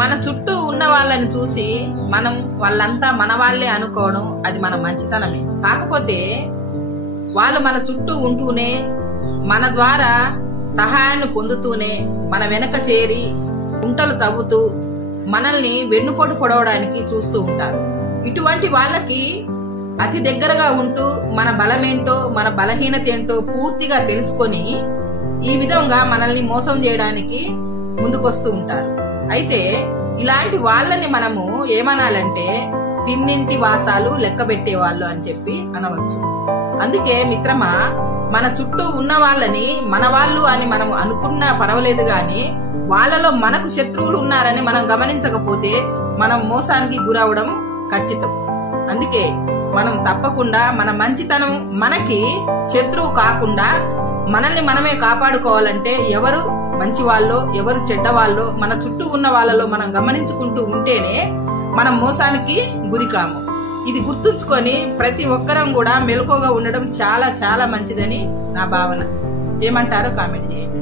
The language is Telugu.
మన చుట్టూ ఉన్న వాళ్ళని చూసి మనం వాళ్ళంతా మన వాళ్ళే అనుకోవడం అది మన మంచితనమే. కాకపోతే వాళ్ళు మన చుట్టూ ఉంటూనే మన ద్వారా సహాయాన్ని పొందుతూనే మన వెనక చేరి గుంటలు తవ్వుతూ మనల్ని వెన్నుపోటు పొడవడానికి చూస్తూ ఉంటారు. ఇటువంటి వాళ్ళకి అతి దగ్గరగా ఉంటూ మన బలమేంటో మన బలహీనత ఏంటో పూర్తిగా తెలుసుకొని ఈ విధంగా మనల్ని మోసం చేయడానికి ముందుకొస్తూ ఉంటారు. అయితే ఇలాంటి వాళ్ళని మనము ఏమనాలంటే తిన్నింటి వాసాలు లెక్క పెట్టేవాళ్ళు అని చెప్పి అనవచ్చు. అందుకే మిత్రమా, మన చుట్టూ ఉన్న వాళ్ళని మన వాళ్ళు అని మనం అనుకున్నా పర్వాలేదు గాని వాళ్ళలో మనకు శత్రువులు ఉన్నారని మనం గమనించకపోతే మనం మోసానికి గురవడం ఖచ్చితం. అందుకే మనం తప్పకుండా మన మంచితనం మనకి శత్రువు కాకుండా మనల్ని మనమే కాపాడుకోవాలంటే ఎవరు మంచి వాళ్ళో ఎవరు చెడ్డ వాళ్ళో మన చుట్టూ ఉన్న వాళ్ళలో మనం గమనించుకుంటూ ఉంటేనే మనం మోసానికి గురికాము. ఇది గుర్తుంచుకొని ప్రతి ఒక్కరం కూడా మెలకువగా ఉండడం చాలా చాలా మంచిదని నా భావన. ఏమంటారో కామెంట్ చేయండి.